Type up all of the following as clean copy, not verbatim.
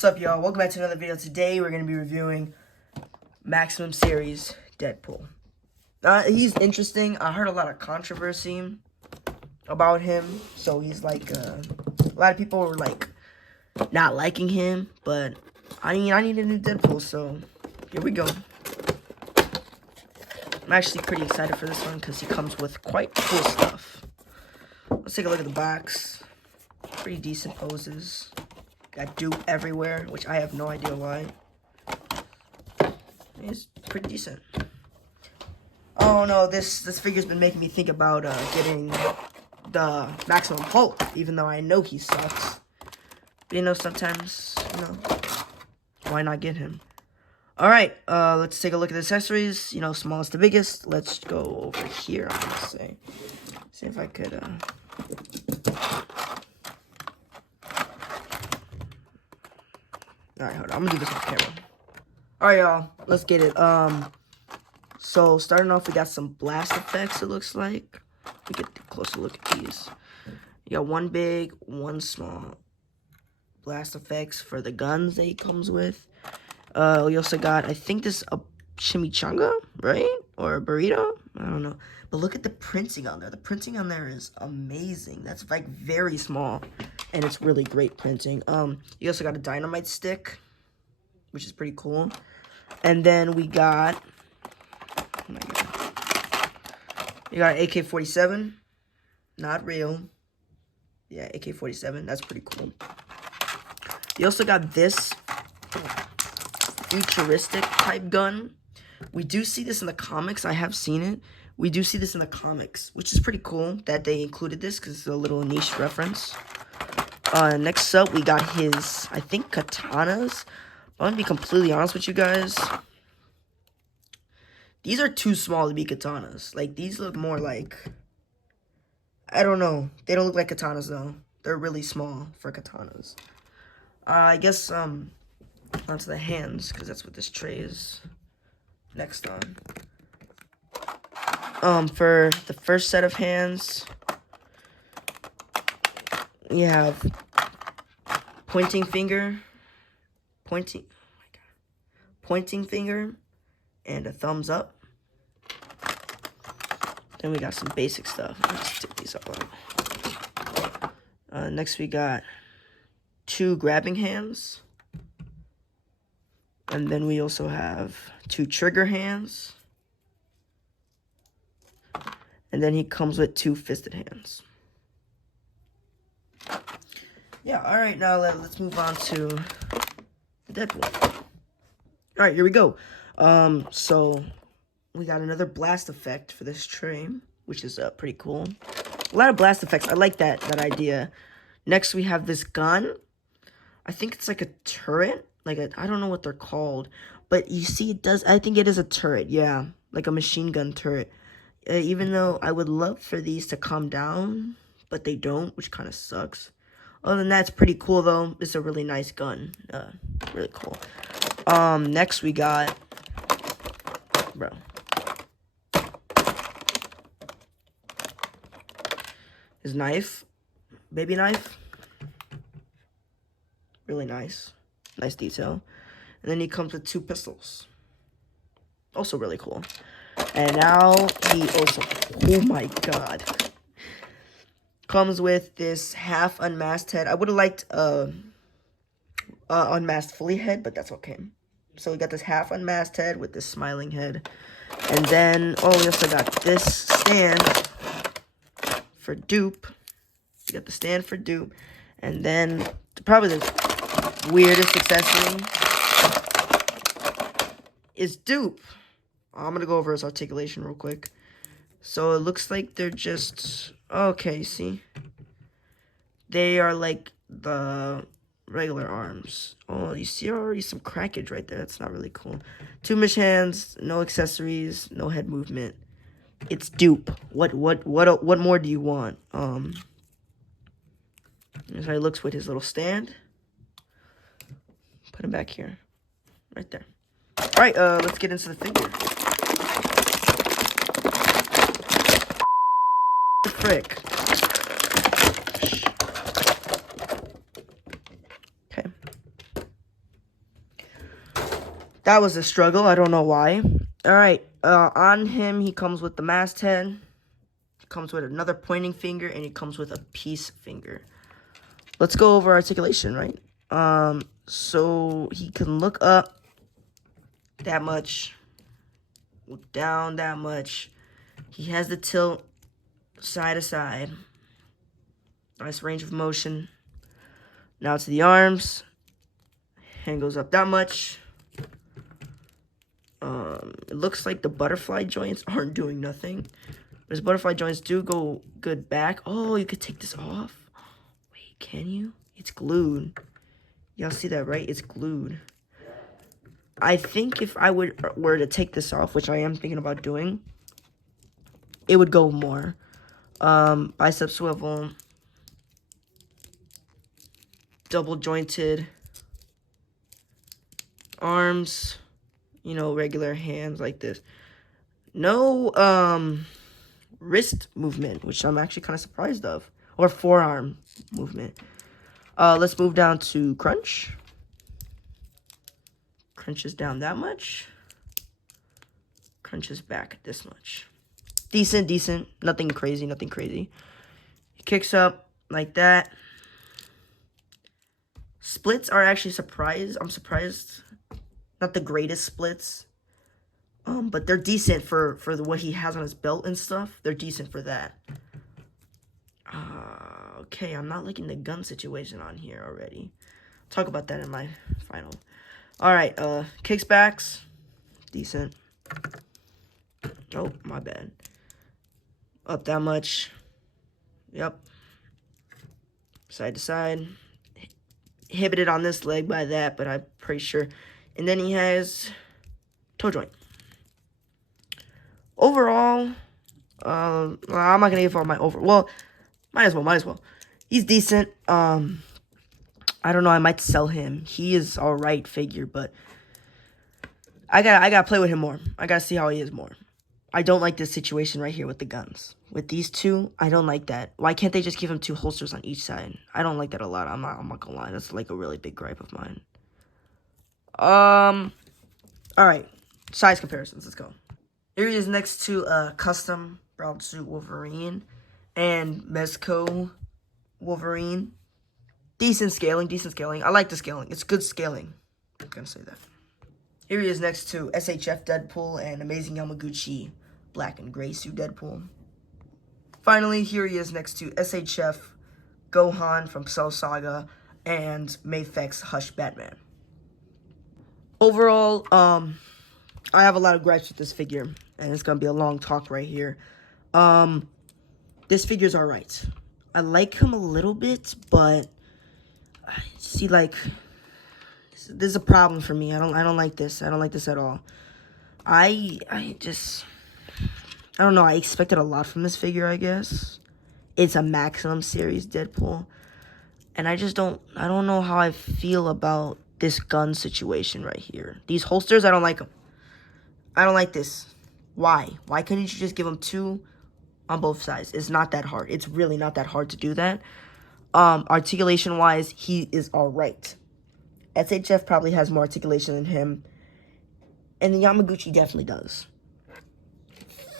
What's up, y'all? Welcome back to another video. Today, we're going to be reviewing Maximum Series Deadpool. He's interesting. I heard a lot of controversy about him. So, he's like, a lot of people were like, not liking him. But, I need a new Deadpool, so here we go. I'm actually pretty excited for this one because he comes with quite cool stuff. Let's take a look at the box. Pretty decent poses. Got dupe everywhere, which I have no idea why. It's pretty decent. Oh no, this figure's been making me think about getting the Maximum Hulk, even though I know he sucks. But you know, sometimes, you know, why not get him? Alright, let's take a look at the accessories. You know, smallest to biggest. Let's go over here, I'm gonna say. See if I could, Alright, hold on. I'm gonna do this off camera. Alright, y'all. Let's get it. So, starting off, we got some blast effects, it looks like. We get a closer look at these. You got one big, one small blast effects for the guns that he comes with. We also got, I think this is a chimichanga, right? Or a burrito? I don't know. But look at the printing on there. The printing on there is amazing. That's, like, very small. And it's really great printing. You also got a dynamite stick, which is pretty cool. And then we got, oh my God. You got an AK-47. Not real. Yeah, AK-47. That's pretty cool. You also got this futuristic type gun. We do see this in the comics. I have seen it. We do see this in the comics, which is pretty cool that they included this because it's a little niche reference. Next up, we got his, I think, katanas. I'm gonna be completely honest with you guys. These are too small to be katanas. Like, these look more like, I don't know. They don't look like katanas, though. They're really small for katanas. I guess, onto the hands, because that's what this tray is next on. For the first set of hands, you have pointing finger, pointing finger, and a thumbs up. Then we got some basic stuff. Let's take these all out. Next we got two grabbing hands. And then we also have two trigger hands. And then he comes with two fisted hands. Yeah, alright, now let's move on to the Deadpool. Alright, here we go. So we got another blast effect for this tray, which is pretty cool. A lot of blast effects. I like that idea. Next, we have this gun. I think it's like a turret. I don't know what they're called, but you see it does, I think it is a turret, yeah, like a machine gun turret. Even though I would love for these to come down, but they don't, which kind of sucks. Other than that, it's pretty cool, though. It's a really nice gun. Really cool. Next we got, bro. His knife. Baby knife. Really nice. Nice detail. And then he comes with two pistols. Also really cool. And now he also, oh my God, comes with this half unmasked head. I would have liked unmasked fully head, but that's okay. So we got this half unmasked head with this smiling head. And then, oh, we also got this stand for dupe. We got the stand for dupe. And then probably the weirdest accessory is dupe. I'm gonna go over his articulation real quick. So it looks like they're just, okay, see? They are like the regular arms. Oh, you see already some crackage right there. That's not really cool. Two mesh hands, no accessories, no head movement. It's dupe. What more do you want? Here's how he looks with his little stand. Put him back here. Right there. Alright, let's get into the figure. The frick. Okay. That was a struggle. I don't know why. All right. On him, he comes with the masthead. He comes with another pointing finger, and he comes with a peace finger. Let's go over articulation, right? So he can look up that much, look down that much. He has the tilt side to side. Nice range of motion. Now to the arms. Hand goes up that much. It looks like the butterfly joints aren't doing nothing. But his butterfly joints do go good back. Oh, you could take this off. Wait, can you? It's glued. Y'all see that, right? It's glued. I think if I were to take this off, which I am thinking about doing, it would go more. Bicep swivel. Double jointed. Arms. You know, regular hands like this. No, wrist movement, which I'm actually kind of surprised of. Or forearm movement. Let's move down to crunch. Crunches down that much. Crunches back this much. Decent. Nothing crazy. He kicks up like that. Splits are actually surprised. I'm surprised. Not the greatest splits. But they're decent for what he has on his belt and stuff. They're decent for that. Okay, I'm not liking the gun situation on here already. Talk about that in my final. Alright, kicks backs. Decent. Oh, my bad. Up that much. Yep. Side to side. Inhibited on this leg by that, but I'm pretty sure. And then he has toe joint. Overall, I'm not going to give all my well, might as well. He's decent. I don't know, I might sell him. He is alright figure, but I gotta play with him more. I gotta see how he is more. I don't like this situation right here with the guns. With these two, I don't like that. Why can't they just give him 2 holsters on each side? I don't like that a lot. I'm not gonna lie. That's like a really big gripe of mine. Alright. Size comparisons. Let's go. Here he is next to custom brown suit Wolverine and Mezco Wolverine. Decent scaling. I like the scaling. It's good scaling. I'm gonna say that. Here he is next to SHF Deadpool and Amazing Yamaguchi black and gray suit Deadpool. Finally, here he is next to SHF Gohan from Cell Saga and Mafex Hush Batman. Overall, I have a lot of gripes with this figure, and it's gonna be a long talk right here. This figure's alright. I like him a little bit, but see, like, there's a problem for me. I don't like this. I don't like this at all. I don't know. I expected a lot from this figure, I guess. It's a Maximum Series Deadpool. And I don't know how I feel about this gun situation right here. These holsters, I don't like them. I don't like this. Why? Why couldn't you just give them 2 on both sides? It's not that hard. It's really not that hard to do that. Articulation-wise, he is alright. SHF probably has more articulation than him. And the Yamaguchi definitely does.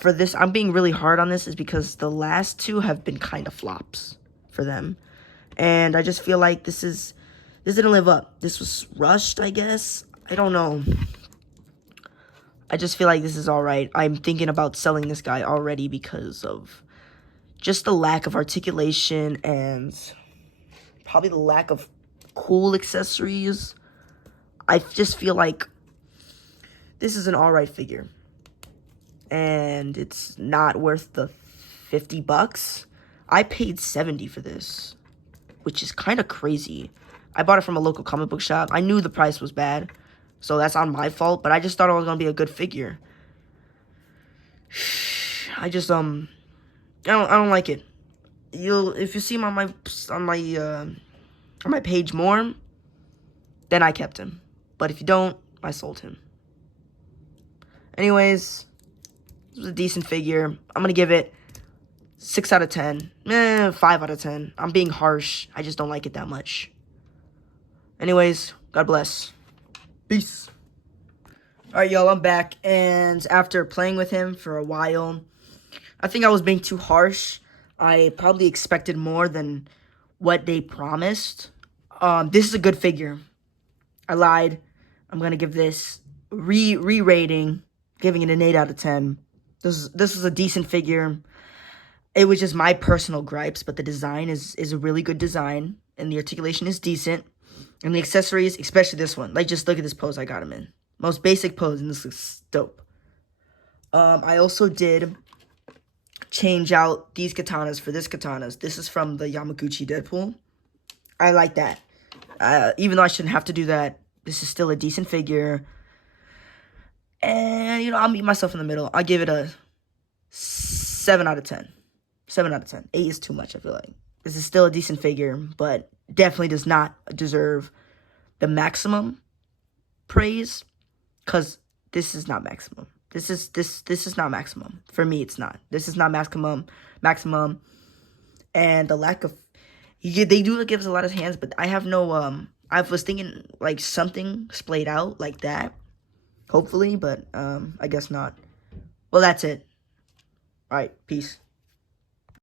For this, I'm being really hard on this is because the last 2 have been kind of flops for them. And I just feel like this didn't live up. This was rushed, I guess. I don't know. I just feel like this is alright. I'm thinking about selling this guy already because of just the lack of articulation and probably the lack of cool accessories. I just feel like this is an alright figure. And it's not worth the $50. I paid $70 for this, which is kind of crazy. I bought it from a local comic book shop. I knew the price was bad, so that's on my fault, but I just thought it was going to be a good figure. I just, I don't like it. If you see him on my page more, then I kept him. But if you don't, I sold him. Anyways, it was a decent figure. I'm going to give it 6 out of 10. 5 out of 10. I'm being harsh. I just don't like it that much. Anyways, God bless. Peace. Alright, y'all, I'm back. And after playing with him for a while, I think I was being too harsh. I probably expected more than what they promised. This is a good figure. I lied. I'm gonna give this re-rating, giving it an 8 out of 10. This is a decent figure. It was just my personal gripes, but the design is a really good design, and the articulation is decent. And the accessories, especially this one. Like, just look at this pose I got him in. Most basic pose, and this looks dope. I also did change out these katanas for this katanas. This is from the Yamaguchi Deadpool. I like that. Even though I shouldn't have to do that, this is still a decent figure. And, you know, I'll meet myself in the middle. I'll give it a 7 out of 10. 7 out of 10. 8 is too much, I feel like. This is still a decent figure, but definitely does not deserve the maximum praise, because this is not maximum. This is not maximum. For me, it's not. This is not maximum. And the lack of... They do give us a lot of hands, but I have no... I was thinking, like, something splayed out like that. Hopefully, but I guess not. Well, that's it. Alright, peace.